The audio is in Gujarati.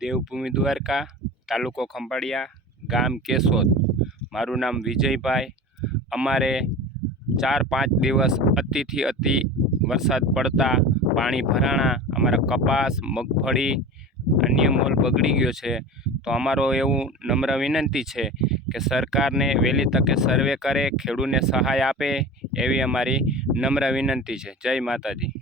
દેવભૂમિ દ્વારકા, તાલુકો ખંભાળિયા, ગામ કેશોદ. મારું નામ વિજયભાઈ. અમારે ચાર પાંચ દિવસ અતિથી અતિ વરસાદ પડતા પાણી ભરાણા, અમારા કપાસ, મગફળી, અન્ય મોલ બગડી ગયો છે. તો અમારો એવું નમ્ર વિનંતી છે કે સરકારને વહેલી તકે સર્વે કરે, ખેડૂતને સહાય આપે, એવી અમારી નમ્ર વિનંતી છે. જય માતાજી.